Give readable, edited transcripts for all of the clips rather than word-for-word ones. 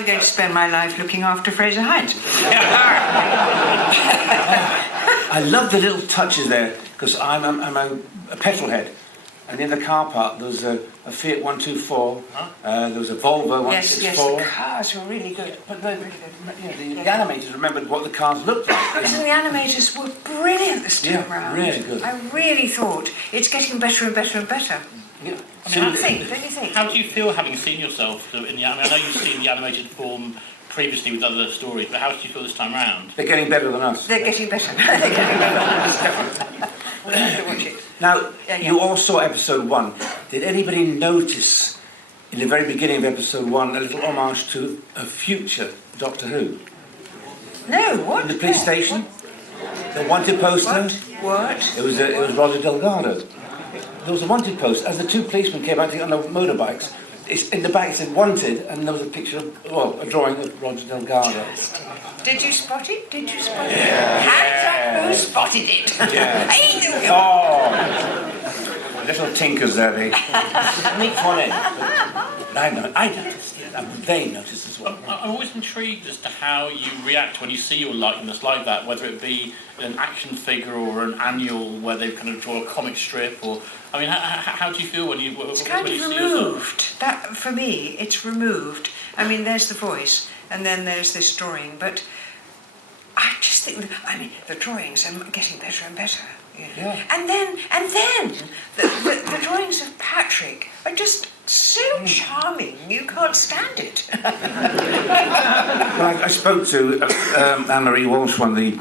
I'm going to spend my life looking after Frazer Hines. I love the little touches there, because I'm a petrol head. And in the car park, there was a Fiat 124, there was a Volvo 164. Yes, the cars were really good. But the animators remembered what the cars looked like. And the animators were brilliant this time round. Really good. I really thought it's getting better and better and better. Yeah. Don't you think? How do you feel having seen yourself in the? I know you've seen the animated form previously with other stories, but how do you feel this time round? They're getting better than us. They're getting better. They're getting better than us, definitely. We'll have to watch it. Now, you all saw episode 1. Did anybody notice in the very beginning of episode 1 a little homage to a future Doctor Who? No, what? In the police station? The wanted poster? What? It was Roger Delgado. There was a wanted poster. As the two policemen came out on the motorbikes, in the back it said wanted, and there was a picture of, a drawing of Roger Delgado. Did you spot it? Hands up, who spotted it? Yeah. Little tinkers there, they sneaked one in. I noticed, and they noticed as well. I'm always intrigued as to how you react when you see your likeness like that, whether it be an action figure or an annual where they've kind of drawn a comic strip, or how do you feel when you It's kind of removed. That for me, it's removed. I mean, there's the voice, and then there's this drawing, but I just think the drawings are getting better and better. You know? Yeah. And then the drawings of Patrick are just so charming. You can't stand it. Well, I spoke to Anneke Wills, one of the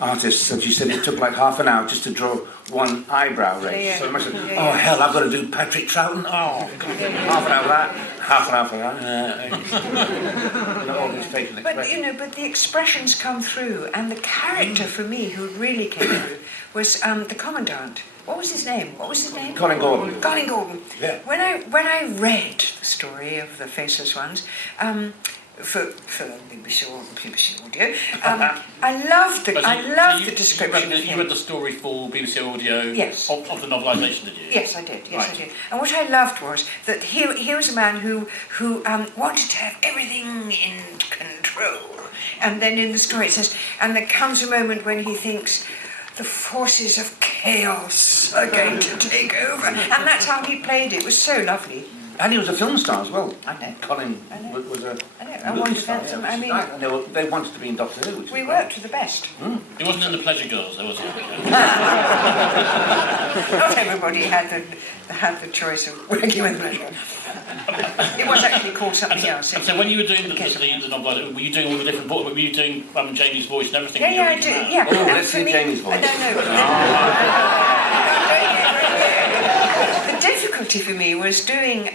artists, and she said it took like half an hour just to draw one eyebrow raise. Yeah. So it must have, hell, I've got to do Patrick Troughton. Half an hour for that, half an hour for that. All this facial expression. But the expressions come through, and the character for me who really came through was the Commandant. What was his name? Colin Gordon. Colin Gordon. Yeah. When I read the story of the Faceless ones, for BBC Audio, I loved the description of him. You read the story for BBC Audio. Yes. Of the novelisation, did you? Yes, I did. Right. I did. And what I loved was that he was a man who wanted to have everything in control. And then in the story it says, and there comes a moment when he thinks, the forces of chaos are going to take over. And that's how he played it. It was so lovely. And he was a film star as well. I know. Colin was a movie star. They wanted to be in Doctor Who. We worked with the best. He wasn't in the Pleasure Girls, though, was he? Not everybody had the choice of working with Pleasure. It was actually called something else. And so when you were doing the novel, were you doing all the different books? Were you doing Jamie's voice and everything? Yeah, I did. Yeah. Oh, let's see Jamie's voice. The difficulty for me was doing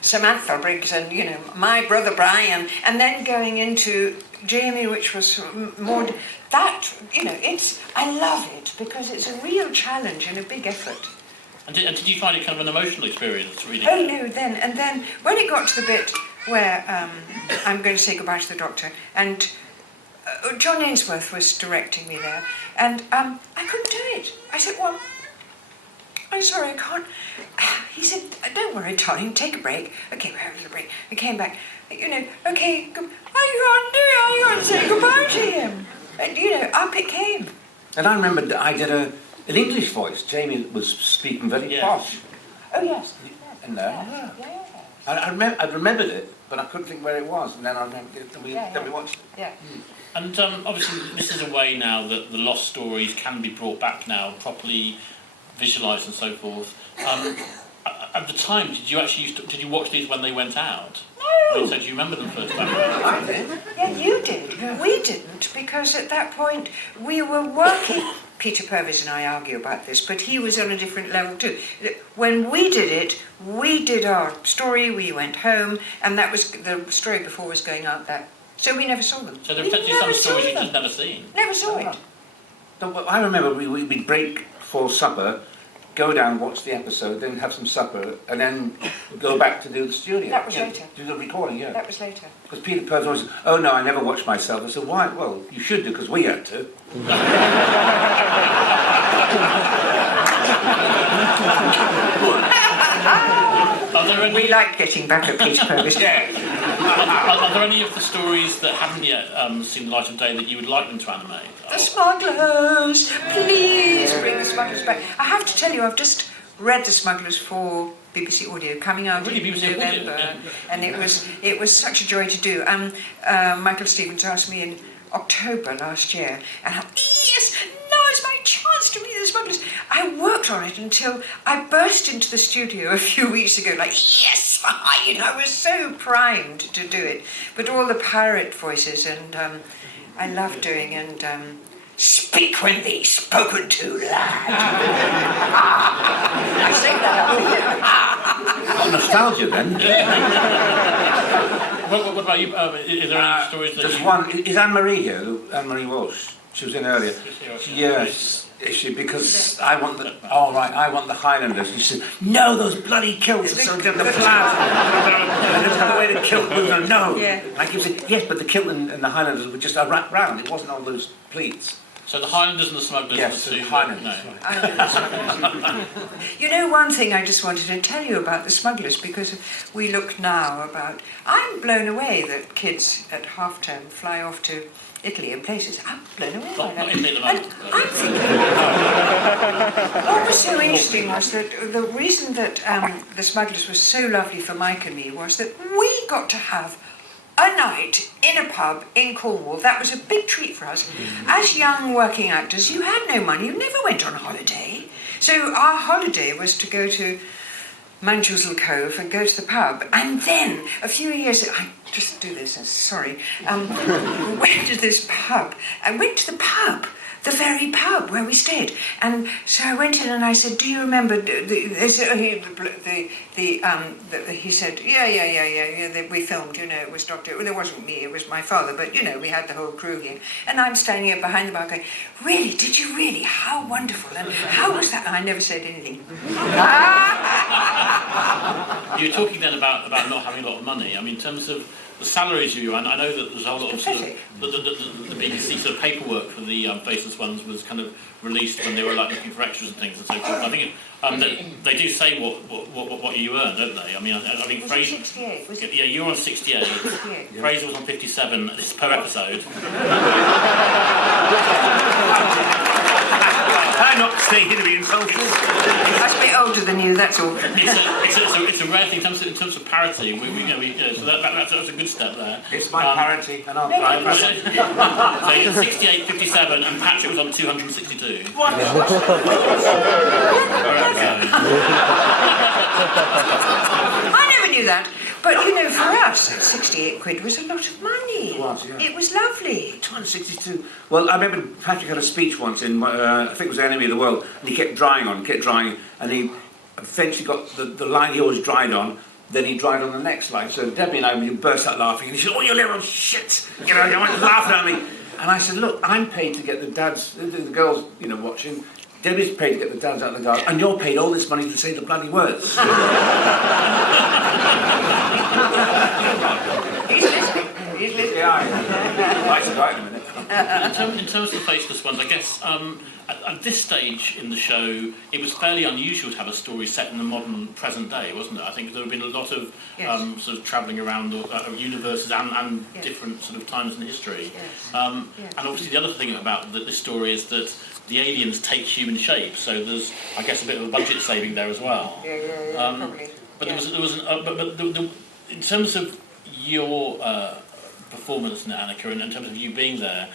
Samantha Briggs and my brother Brian, and then going into Jamie, which was more that I love it because it's a real challenge and a big effort. And did you find it kind of an emotional experience reading? Oh no, then when it got to the bit where I'm going to say goodbye to the Doctor, and John Ainsworth was directing me there, and I couldn't do it. I said, well, I'm sorry, I can't. He said, don't worry, darling, take a break. Okay, we're having a break. I came back, okay, I can't do it. I got to say goodbye to him. And, up it came. And I remember I did an English voice. Jamie was speaking very posh. Oh, yes. And I remembered it, but I couldn't think where it was. And then I remembered it, then we watched it. Yeah. And obviously, this is a way now that the lost stories can be brought back now, properly visualised and so forth. At the time, did you watch these when they went out? No. So do you remember them first time? I did. Yeah, you did. We didn't, because at that point we were working. Peter Purvis and I argue about this, but he was on a different level too. When we did it, we did our story, we went home, and that was the story before was going out that. So we never saw them. So there are potentially some stories you've just never seen? Never saw it. No, I remember we'd break for supper, go down, watch the episode, then have some supper, and then go back to do the studio. That was later. Do the recording, yeah. That was later. Because Peter Purvis always said, oh no, I never watched myself. I said, why? Well, you should do, because we had to. Are there any, We like getting back at Peter Purvis. are there any of the stories that haven't yet seen the light of day that you would like them to animate? The Smugglers! Please bring the Smugglers back. I have to tell you, I've just read The Smugglers for BBC Audio, coming out Really, in BBC Audio, November, yeah. and it was such a joy to do. Michael Stevens asked me in October last year, and yes, now is my chance to read The Smugglers. I worked on it until I burst into the studio a few weeks ago, like, yes, fine, I was so primed to do it. But all the pirate voices, and I love doing, and speak when thee spoken to, lad. I say that. Got nostalgia then. What about you? Is there any stories that There's you... one. Is Anne-Marie here? Anne-Marie Walsh. She was in earlier. Yes. Is she? Because I want the... Oh, right, I want the Highlanders. And she said, no, those bloody kilts are so good. The plaid. And there's no way the kilt moves. No. Yeah. And I keep saying, yes, but the kilt and the Highlanders were just a wrap round. It wasn't all those pleats. So the Highlanders and the Smugglers Yes, are the the two... Highlanders. No. You know, one thing I just wanted to tell you about the Smugglers, because we look now about... I'm blown away that kids at half-term fly off to Italy and places. I'm blown away by Not that. in Italy. And I'm thinking... What was so interesting was that the reason that the Smugglers was so lovely for Mike and me was that we got to have a night in a pub in Cornwall. That was a big treat for us. As young working actors, you had no money, you never went on holiday. So our holiday was to go to Manchusel Cove and go to the pub. And then, a few years, I just do this, I'm sorry, went to this pub. I went to the pub, the very pub where we stayed. And so I went in and I said, do you remember, he said, yeah, we filmed, you know, it was Dr. Well, it wasn't me, it was my father, but, you know, we had the whole crew here. And I'm standing here behind the bar going, really, did you really? How wonderful. And how was that? And I never said anything. You're talking then about not having a lot of money. I mean, in terms of the salaries you earn, I know that there's a whole lot of sort of, the BBC sort of paperwork for the Faceless ones was kind of released when they were like looking for extras and things and so forth. I think they do say what you earn, don't they? I mean, I think Fraser. 68? Was it? Yeah, you're on 68. 68. Fraser was on 57. This is per episode. I'm not staying here to be insulted. I must be older than you, that's all. It's a rare thing in terms of parity. So that's a good step there. It's my parity, and I'll try. So 68, 57, and Patrick was on 262. What? I never knew that. But, you know, for us, 68 quid was a lot of money. It was, yeah. It was lovely. 262. Well, I remember Patrick had a speech once in, I think it was Enemy of the World, and he kept drying, and he eventually got the line he always dried on, then he dried on the next line. So Debbie and I, we burst out laughing, and he said, oh, you little shit! You know, you want to laugh at me. And I said, look, I'm paid to get the dads, the girls, you know, watching. Debbie's paid to get the dads out of the garden, and you're paid all this money to say the bloody words. He's listening. He's listening. Yeah, I should write in a minute. In terms of the Faceless ones, I guess at this stage in the show, it was fairly unusual to have a story set in the modern present day, wasn't it? I think there have been a lot of sort of travelling around universes and different sort of times in history. Yes. And obviously the other thing about this story is that the aliens take human shape, so there's, I guess, a bit of a budget saving there as well. Probably. But in terms of your performance in it, Anneke, and in terms of you being there,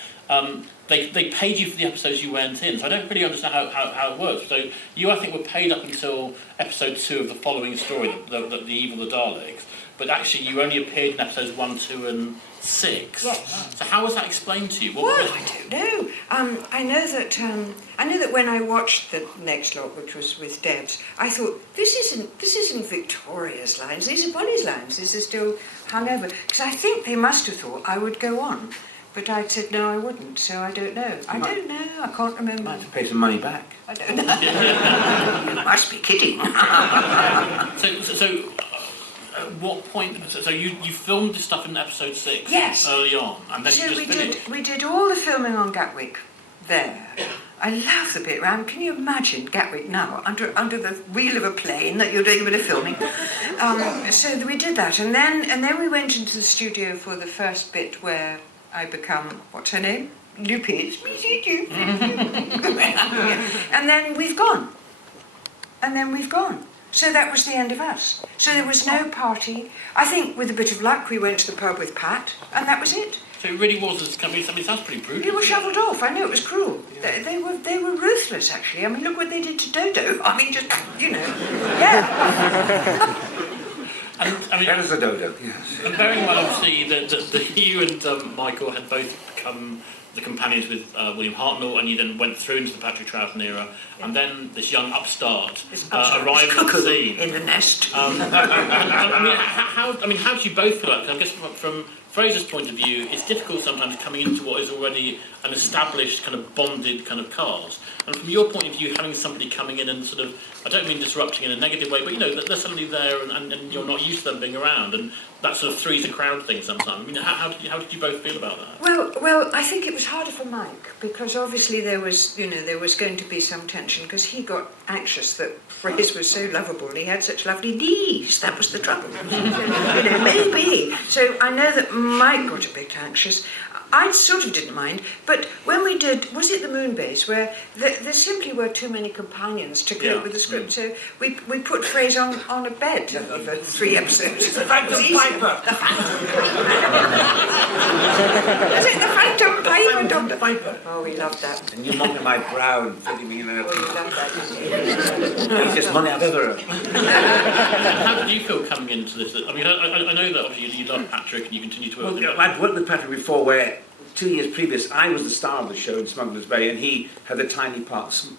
they paid you for the episodes you weren't in, so I don't really understand how it works. So you, I think, were paid up until episode 2 of the following story, the Evil the Daleks, but actually you only appeared in episodes 1, 2 and 6. Yes. So how was that explained to you? Well, I don't know. I know that when I watched the next lot, which was with Debs, I thought this isn't Victoria's lines. These are Bonnie's lines. These are still hung over. Because I think they must have thought I would go on, but I said no, I wouldn't. So I don't know. I don't know. I can't remember. I have to pay some money back. I don't know. You must be kidding. At what point? So you filmed this stuff in episode 6 Yes. early on, and then So you just finished. we did all the filming on Gatwick there, I love the bit around. Can you imagine Gatwick now under the wheel of a plane that you're doing a bit of filming? So we did that, and then we went into the studio for the first bit where I become, what's her name? Loopy. It's me, and then we've gone. So that was the end of us. So there was no party. I think with a bit of luck we went to the pub with Pat, and that was it. So it really was, it sounds pretty brutal. You were shovelled off. I know it was cruel. They were ruthless, actually. I mean, look what they did to Dodo. I mean, just, yeah. And, I mean, that is a Dodo, yes. And bearing in mind, obviously, that you and Michael had both become the companions with William Hartnell, and you then went through into the Patrick Troughton era, and then this young upstart arrived on the scene. In the nest. How do you both feel like? I guess from Fraser's point of view, it's difficult sometimes coming into what is already an established kind of bonded kind of cast. And from your point of view, having somebody coming in and sort of, I don't mean disrupting in a negative way, but they're suddenly there and you're not used to them being around, and that sort of threes a crowd thing sometimes. I mean, how did you both feel about that? Well, I think it was harder for Mike, because obviously there was going to be some tension, because he got anxious that Fraser was so lovable and he had such lovely knees. That was the trouble. Maybe. So I know that Mike got a bit anxious. I sort of didn't mind, but when we did, was it the Moonbase, where there simply were too many companions to cope with the script, so we put Fraser on a bed for 3 episodes. The Phantom Piper! The Phantom Was it the Phantom Piper, Dr. Piper? Oh, we loved that. And you mopping my brow and fitting me in a... Oh, we loved that. Easiest money I've ever earned. How did you feel coming into this? I mean, I know that obviously you love Patrick and you continue to work with him. I'd worked with Patrick before, where 2 years previous I was the star of the show in Smuggler's Bay, and he had a tiny part, as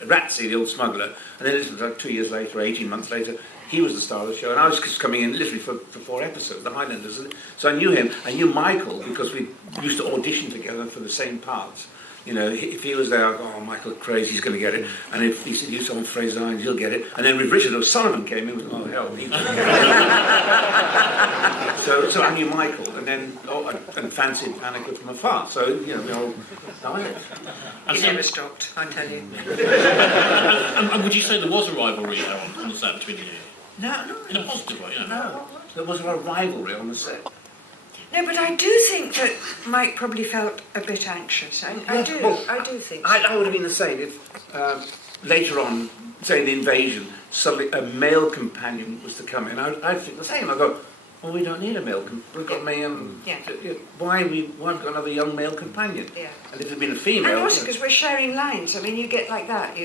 Ratsy, the old smuggler. And then this was like 2 years later, or 18 months later, he was the star of the show, and I was just coming in literally for 4 episodes, the Highlanders. So I knew him. I knew Michael because we used to audition together for the same parts. If he was there, I'd go, oh, Michael crazy, he's going to get it. And if he said, you saw Frazer Hines, he'll get it. And then with Richard O'Sullivan came in, oh, hell, he's going to get it. So I knew Michael, and then and fancied Anneke from afar. So, we all died. He never stopped, I tell you. And would you say there was a rivalry there on the set between you? No. In a positive way, No, there wasn't a rivalry on the set. No, but I do think that Mike probably felt a bit anxious. I do think so. I would have been the same if later on, say in the invasion, suddenly a male companion was to come in. I'd think the same. I'd go, well, we don't need a male companion. We've got me and... Yeah. Why have we got another young male companion? Yeah. And if it had been a female... And also because we're sharing lines. I mean, you get like that,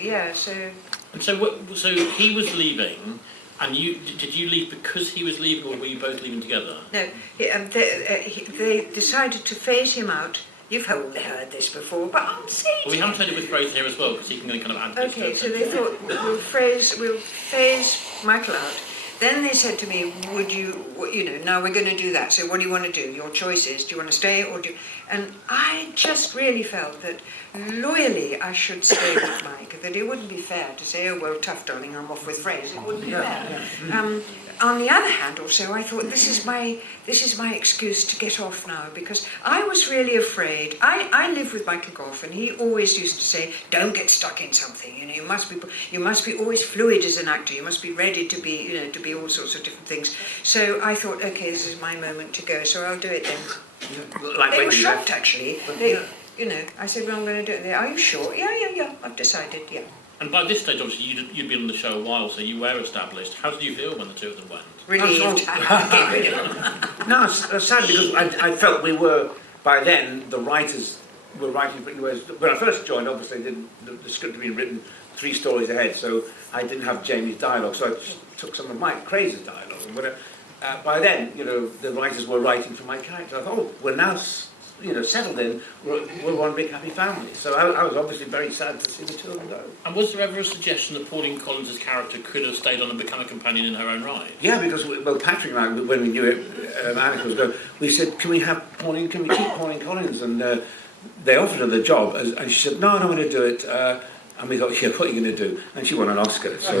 yeah, so... And so he was leaving... And did you leave because he was leaving, or were you both leaving together? No, they decided to phase him out. You've heard this before, but I'll say it. Well, we haven't heard it with Fraser here as well, because he can kind of add this. Okay, so they thought we'll phase Michael out. Then they said to me, would you, now we're going to do that, so what do you want to do? Your choice is, do you want to stay or do you... And I just really felt that loyally I should stay with Mike, that it wouldn't be fair to say, oh, well, tough, darling, I'm off with Fraser. It wouldn't be fair. On the other hand, also, I thought this is my excuse to get off now, because I was really afraid. I live with Michael Gough, and he always used to say, don't get stuck in something. You must be always fluid as an actor. You must be ready to be, to be all sorts of different things. So I thought, okay, this is my moment to go, so I'll do it then. They were shocked, actually. I said, well, I'm going to do it. Are you sure? Yeah, I've decided, yeah. And by this stage, obviously, you'd been on the show a while, so you were established. How did you feel when the two of them went? Relieved. No, it's sad because I felt we were, by then, the writers were writing pretty well. When I first joined, obviously, the script had been written 3 stories ahead, so I didn't have Jamie's dialogue, so I just took some of Mike Fraser's dialogue. And by then, the writers were writing for my character. I thought, oh, we're now... settled in, we're one big happy family. So I was obviously very sad to see the two of them go. And was there ever a suggestion that Pauline Collins' character could have stayed on and become a companion in her own right? Yeah, because, Patrick and I, when we knew it, Anneke was going, we said, can we keep Pauline Collins? And they offered her the job, and she said, no, I don't want to do it. And we thought, yeah, what are you going to do? And she won an Oscar. So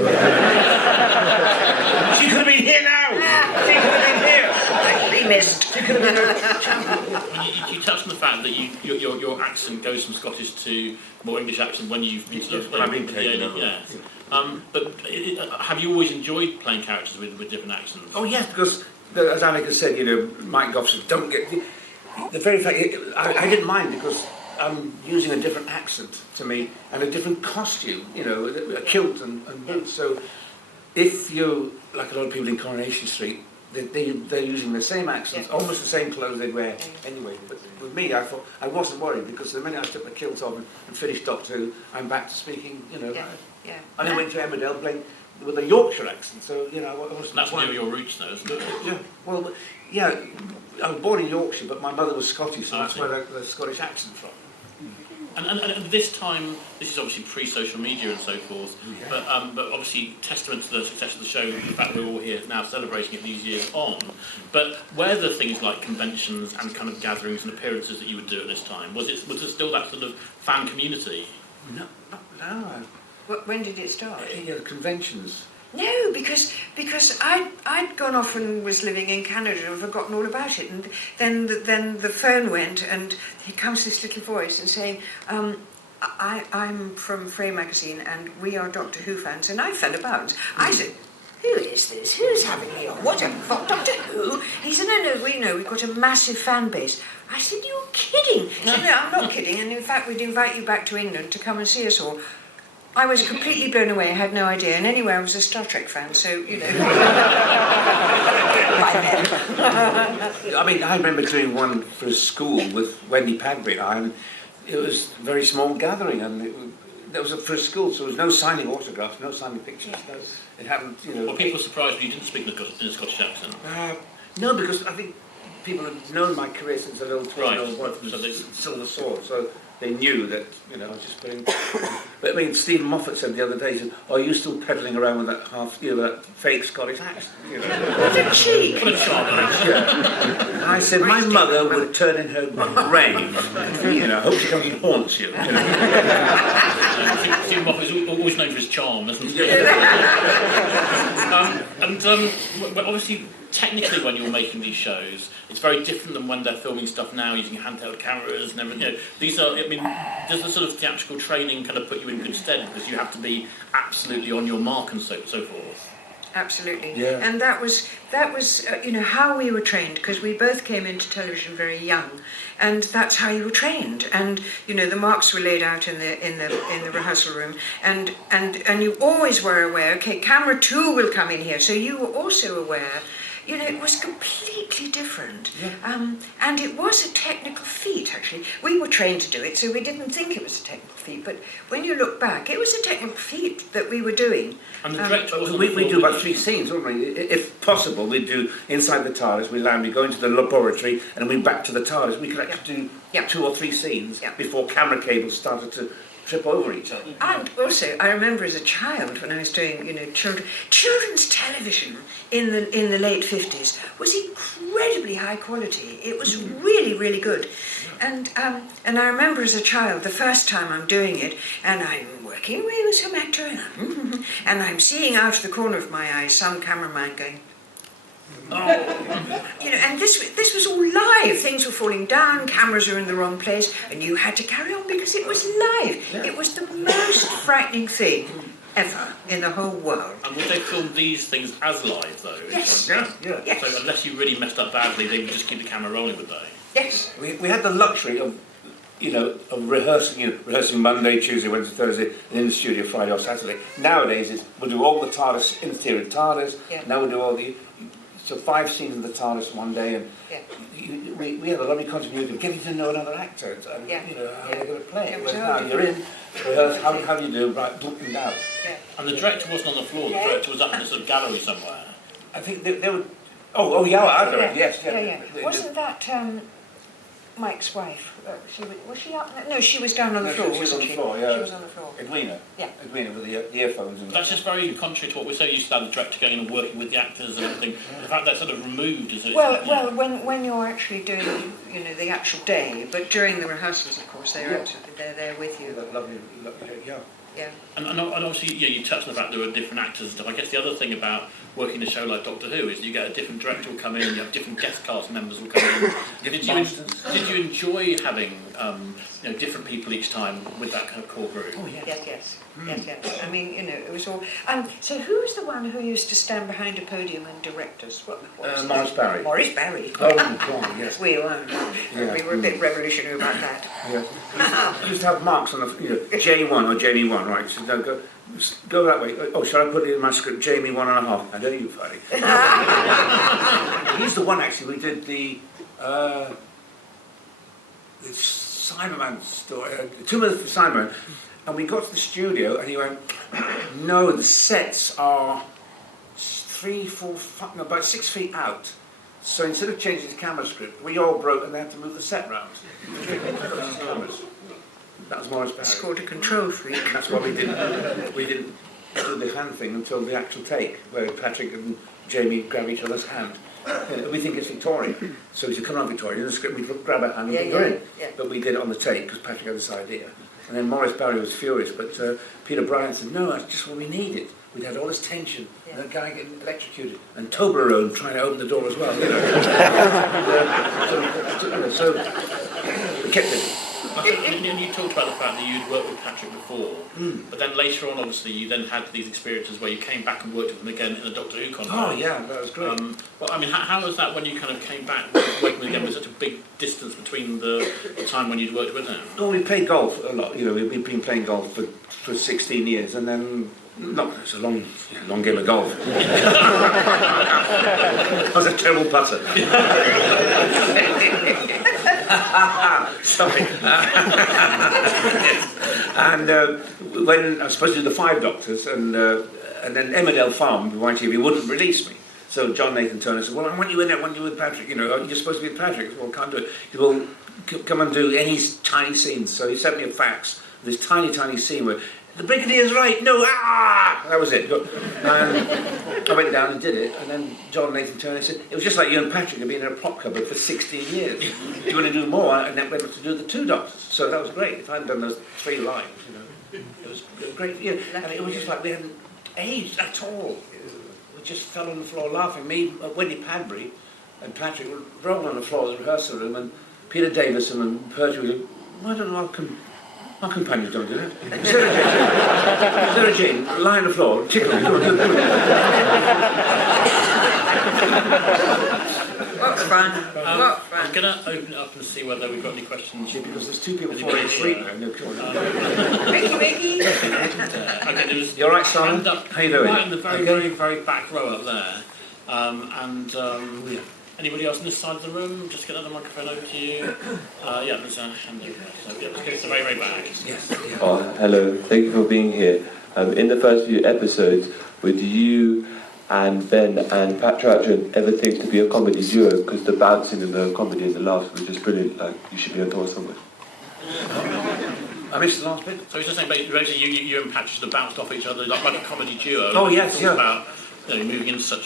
she could have been here now! She could have been here! he missed. You touched on the fact that your accent goes from Scottish to more English accent when you've been sort of when I've been taken yeah, over. yes. Have you always enjoyed playing characters with different accents? Oh yes, because as Anneke said, Mike Goff said, don't get the very fact. I didn't mind because I'm using a different accent to me and a different costume. A kilt and boots. So if you like a lot of people in Coronation Street, they're using the same accents, almost the same clothes they'd wear anyway. But with me, I thought I wasn't worried because the minute I took the kilt off and finished Doctor Who, I'm back to speaking. Yeah. And I went to Emmerdale playing with a Yorkshire accent, so I wasn't. That's near your roots, though, isn't it? Yeah. Well, yeah. I was born in Yorkshire, but my mother was Scottish, so that's where the Scottish accent from. And at this time, this is obviously pre-social media and so forth, but obviously testament to the success of the show, the fact we're all here now celebrating it these years on. But were there things like conventions and kind of gatherings and appearances that you would do at this time? Was there still that sort of fan community? No. When did it start? Conventions. No, because I'd gone off and was living in Canada and forgotten all about it, and then the phone went, and here comes this little voice and saying, I'm from Frame magazine, and we are Doctor Who fans, and I fell about. I said, who is this? Who's having me on? What Doctor Who? He said, no, we've got a massive fan base. I said, you're kidding. He said, no, I'm not kidding, and in fact we'd invite you back to England to come and see us all. I was completely blown away, I had no idea, and anyway I was a Star Trek fan, so, By then. I remember doing one for school with Wendy Padbury, and it was a very small gathering, and that was for a school, so there was no signing autographs, no signing pictures. It happened, Were people surprised when you didn't speak in a Scottish accent? No, because I think people had known my career since a little 12-year-old boy from So they- Silver Sword, so they knew that, I was just putting... But Stephen Moffat said the other day, he said, are you still peddling around with that that fake Scottish accent? What a cheek! What a charm! And I said, my mother would turn in her grave, hope she comes and haunts you. Stephen Moffat is always known for his charm, isn't he? Well, obviously, technically, when you're making these shows, it's very different than when they're filming stuff now using handheld cameras and everything. These are. Does the sort of theatrical training kind of put you in good stead because you have to be absolutely on your mark and so forth? Absolutely. Yeah. And that was how we were trained, because we both came into television very young, and that's how you were trained. And the marks were laid out in the rehearsal room, and you always were aware. Okay, camera 2 will come in here, so you were also aware. It was completely different. Yeah. And it was a technical feat, actually. We were trained to do it, so we didn't think it was a technical feat. But when you look back, it was a technical feat that we were doing. And the director was we do about 3 scenes, wouldn't we? If possible, we'd do inside the TARDIS, we land, we go into the laboratory, and we back to the TARDIS. We could actually do 2 or 3 scenes before camera cables started to trip over each other. And also, I remember as a child when I was doing, children's television in the late 50s was incredibly high quality. It was really, really good. And I remember as a child, the first time I'm doing it, and I'm working away with some actor, and I'm seeing out of the corner of my eye some cameraman going, and this was all live. Things were falling down, cameras were in the wrong place, and you had to carry on because it was live. Yeah. It was the most frightening thing ever in the whole world. And would they film these things as live, though? Yes. Yeah. Yes. So unless you really messed up badly, they would just keep the camera rolling, would they? Yes. We had the luxury of rehearsing Monday, Tuesday, Wednesday, Thursday, and in the studio Friday or Saturday. Nowadays, we'll do all the TARDIS, interior TARDIS. Yeah. Now we'll do all the... So 5 scenes in the TARDIS one day, and we have a lovely continuity of getting to know another actor and how they're going to play it. Whereas now you're in, rehearse, how do you do, right, and out. Yeah. And the director wasn't on the floor, the director was up in a sort of gallery somewhere. I think they were... I don't know, yes. Wasn't that Mike's wife? Was she up? No, she was down on the floor, she was on wasn't the she? floor, yeah. She was on the floor. Edwina. Yeah. Edwina with the earphones. And But that's just very contrary to what we're so used to, the director going and working with the actors and everything. The fact that's sort of removed, is it? Well, when you're actually doing, the actual day, but during the rehearsals, of course, they're there with you. lovely, yeah. Yeah. And obviously, you touched on the fact there are different actors and stuff. I guess the other thing about working a show like Doctor Who is you get a different director will come in, you have different guest cast members will come in. Did you enjoy having different people each time with that kind of core group? Oh, yes. Yes. I mean, it was all... so who was the one who used to stand behind a podium and direct us? What was Morris Barry. Morris Barry. Oh, God, yes. We were. Yeah. We were a bit revolutionary about that. Yeah. I used to have marks on the, J1 or Jamie 1, right? So no, go that way. Oh, shall I put it in my script? Jamie 1.5. I know you, Freddie. He's the one, actually, we did the Cyberman story, 2 minutes for Cyberman, and we got to the studio and he went, no, the sets are 3, 4, 5, no, about 6 feet out. So instead of changing the camera script, we all broke and they had to move the set round. That was Morris Barry. It's called a control freak. And that's why we didn't do the hand thing until the actual take, where Patrick and Jamie grab each other's hand. We think it's Victoria, so we said, come on, Victoria. In the script, we grab her hand and put her in. Yeah. But we did it on the tape because Patrick had this idea. And then Morris Barry was furious, but Peter Bryan said, no, that's just what we needed. We'd had all this tension, and that guy getting electrocuted, and Toblerone trying to open the door as well. So we kept it. And you talked about the fact that you'd worked with Patrick before, but then later on, obviously, you then had these experiences where you came back and worked with him again in the Doctor Who context. Oh yeah, that was great. Well, I mean, how was that when you kind of came back working with him? Was such a big distance between the time when you'd worked with him? Well, we played golf a lot. We've been playing golf for 16 years, and then it's a long game of golf. I was a terrible putter. Sorry. And when I was supposed to do the 5 Doctors, and then Emmerdale Farm, YTV, wouldn't release me. So John Nathan Turner said, well, I want you in there, I want you with Patrick, you're supposed to be with Patrick. I said, well, I can't do it. He said, well, come and do any tiny scenes. So he sent me a fax, this tiny scene where, the Brigadier's right, no, that was it. And I went down and did it, and then John Nathan Turner said, it was just like you and Patrick had been in a prop cupboard for 16 years. Do you want to do more? And then we went to do the 2 Doctors. So that was great. If I hadn't done those 3 lines, it was great. Yeah. And it was just like we hadn't aged at all. We just fell on the floor laughing. Me, Wendy Padbury, and Patrick were rolling on the floor in the rehearsal room, and Peter Davison and Pertwee were going, I don't know, our companions don't do that. Sarah Jane, lie on the floor, tickle. Come on, do it. What fun. What fun. I'm going to open it up and see whether we've got any questions. Yeah, because there's 2 people falling asleep now. No, come on. Mickey. Okay, there was You all right, Simon? hand up How you doing? right in the very back row up there. Anybody else on this side of the room? Just get another microphone over to you. Yeah, there's a hand over there. So yeah, let's get to the very back. Yes. Oh, hello, thank you for being here. In the first few episodes, would you and Ben and Pat Troughton ever think to be a comedy duo? Because the bouncing and the comedy and the laughs were just brilliant. Like, you should be on tour somewhere. I missed the last bit. So he's just saying, basically, you and Pat just bounced off each other like a comedy duo. Oh, yes, yeah. About moving into such